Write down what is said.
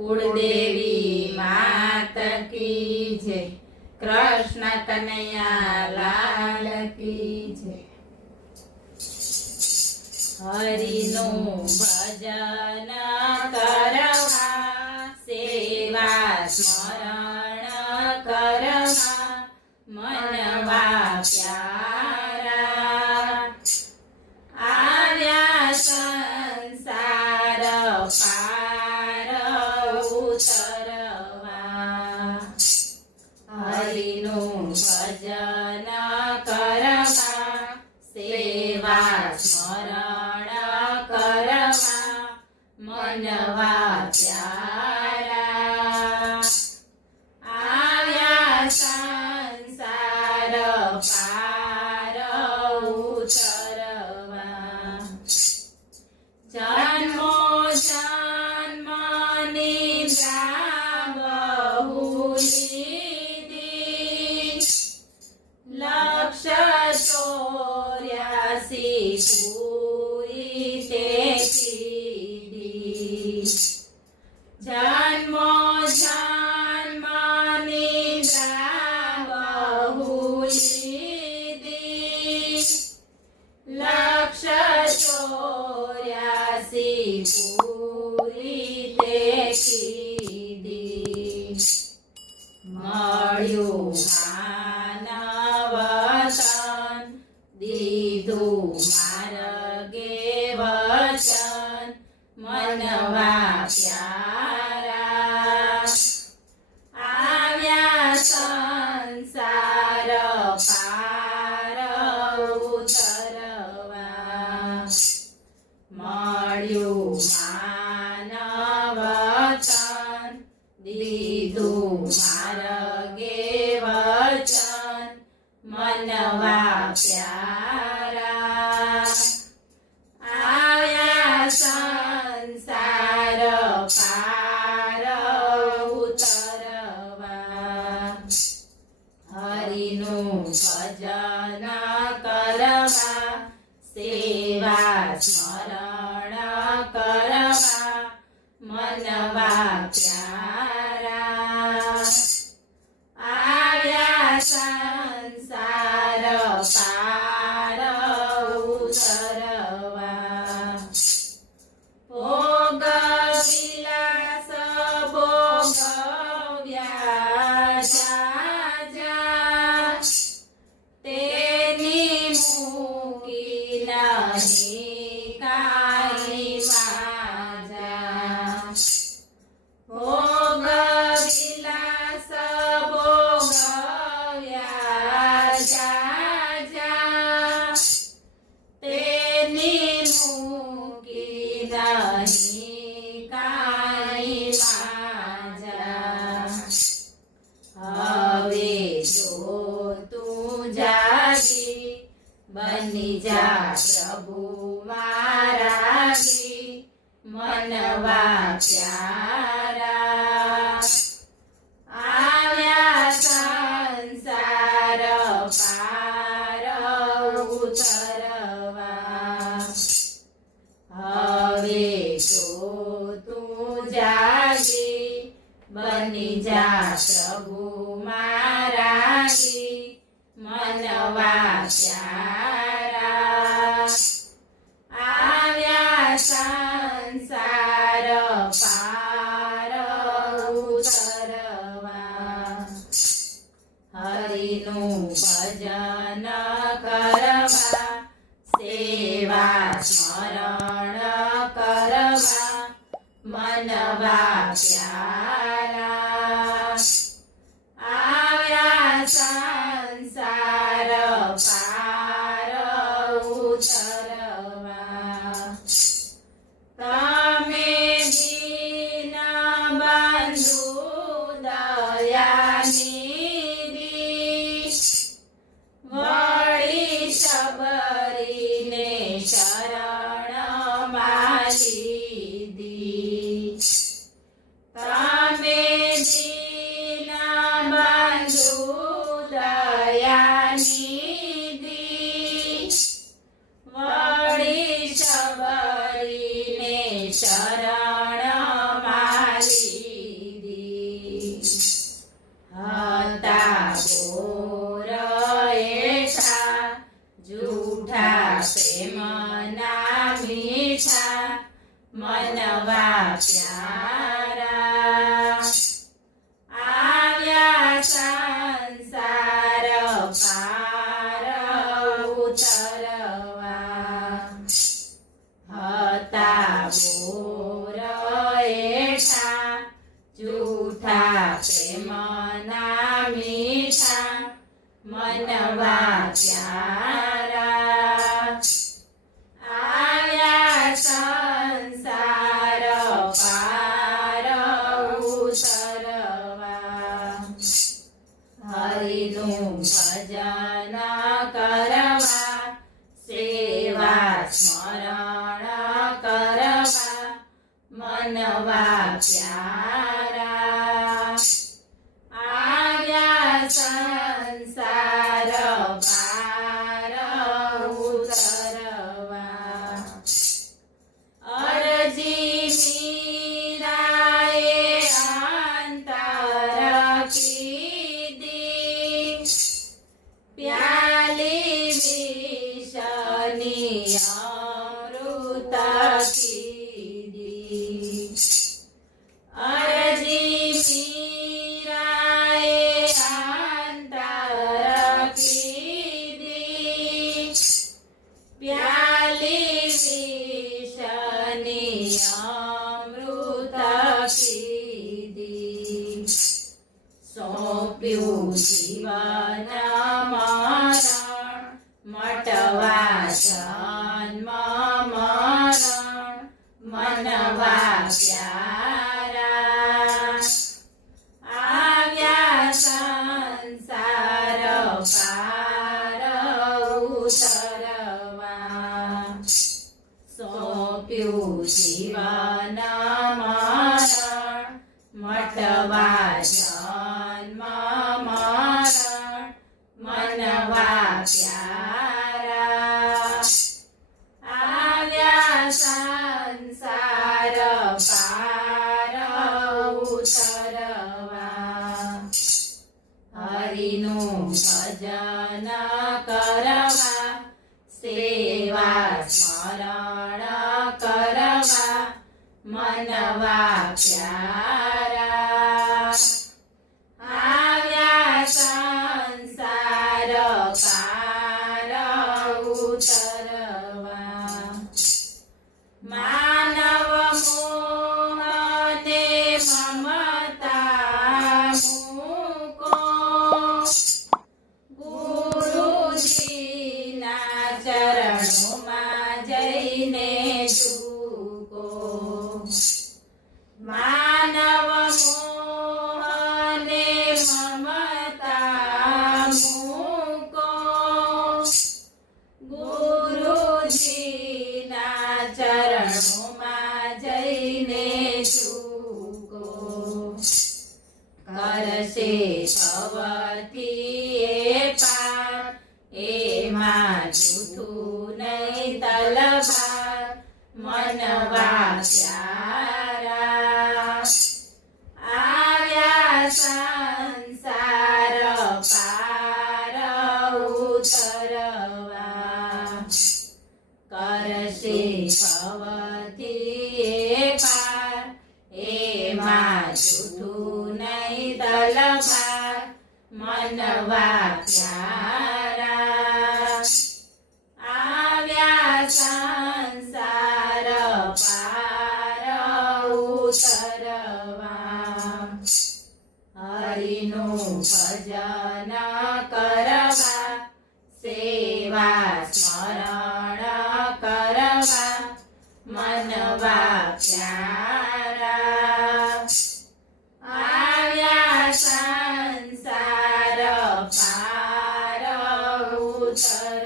कुलदेवी मात की जय। कृष्ण कन्हैया लाल की जय। हरिनु भजन करवा सेवा स्मरण करवा मनवा प्यारा आव्या संसार पार उतरवा। हरिनु भजन करवा सेवा स्मरण करवा मनवा प्यारा आव्या संसार पार उतरवा। जन्मो जन्म निद्रा बहुलीधी लक्ष 84 पूरी ते कीधी। जन्मो जन्म निद्रा बहुलीधी लक्ष 84 पूरी ते कीधी। મળ્યું માનવ તન દીધું માર્ગે વચન મનવા પ્યારા આવ્યા સંસાર પાર ઉતરવા। મળ્યું માનવ તન દીધું માર્ગે વચન મનવા પ્યારા આવ્યા સંસાર પાર ઉતરવા। હરિનું ભજન કરવા સેવા સ્મરણ કરવા मनवा प्यारा आव्या संसार पार उतरवा। भोग विलास भोगव्या जा तेनी मूकी नहीं काई भोग विलास भोगव्या जा तेनी मूकी नहीं काई माजा। हवे जो तू जागी बनी जा प्रभु मारागी मनवा प्यारा आव्या संसार पार उतरवा। हवे जो तू जागी बनी जा प्रभु मारागी मनवा प्यारा आव्या संसार पार उतरवा। हरिनु भजन करवा सेवा स्मरण करवा मनवा प्यारा आव्या संसार पार उतरवा। तमे दीन बंधु दयानिधि वળી શબરીને શરણ લીધી। તમે દીન બંધુ દયાનિધિ વળી શબરીને શરણ લીધી। મીઠા મનવા પ્યારા આવ્યા સંસાર પાર ઉતરવા હતા બોર એઠા જૂઠા પ્રેમના મીઠા મનવા પ્યારા આવ્યા સંસાર પાર ઉતરવા હરિનું ભજન કરવા સેવા સ્મરણ કરવા મનવા પ્યારા આવ્યા સંસાર પાર ઉતરવા અરજી મીરાએ અંતર કીધી પ્યાલી વિષની અમૃત કીધી અરજી મીરાએ અંતર કીધી પ્યાલી વિષની અમૃત કીધી સોંપ્યું જીવન મરણ મટવા જન્મ મરણ મનવા પ્યારા આવ્યા સંસાર પાર ઉતરવા સોંપ્યું જીવન મરણ મટવા જન્મ મરણ મનવા પ્યારા આવ્યા સંસાર પાર ઉતરવા હરિનું ભજન કરવા સેવા સ્મરણ કરવા મનવા પ્યારા આવ્યા સંસાર પાર ઉતરવા માનવ મોહને મમતા મૂકો ગુરુજીના ચરણોમાં જઈને ઝૂકો માનવ મોહને મમતા મૂકો ગુરુજીના ચરણોમાં જઈને ઝૂકો કરશે ભવથી એ પાર એમાં જૂઠું નહીં તલવાર મનવા પ્યારા આવ્યા સંસાર પાર ઉતરવા કરશે ભવથી એ પાર એમાં જૂઠું નહીં તલવાર મનવા પ્યારા આવ્યા સંસાર પાર ઉતરવા હરિનું ભજન કરવા સેવા સ્મરણ કરવા મનવા પ્યારા આવ્યા સંસાર પાર ઉતરવા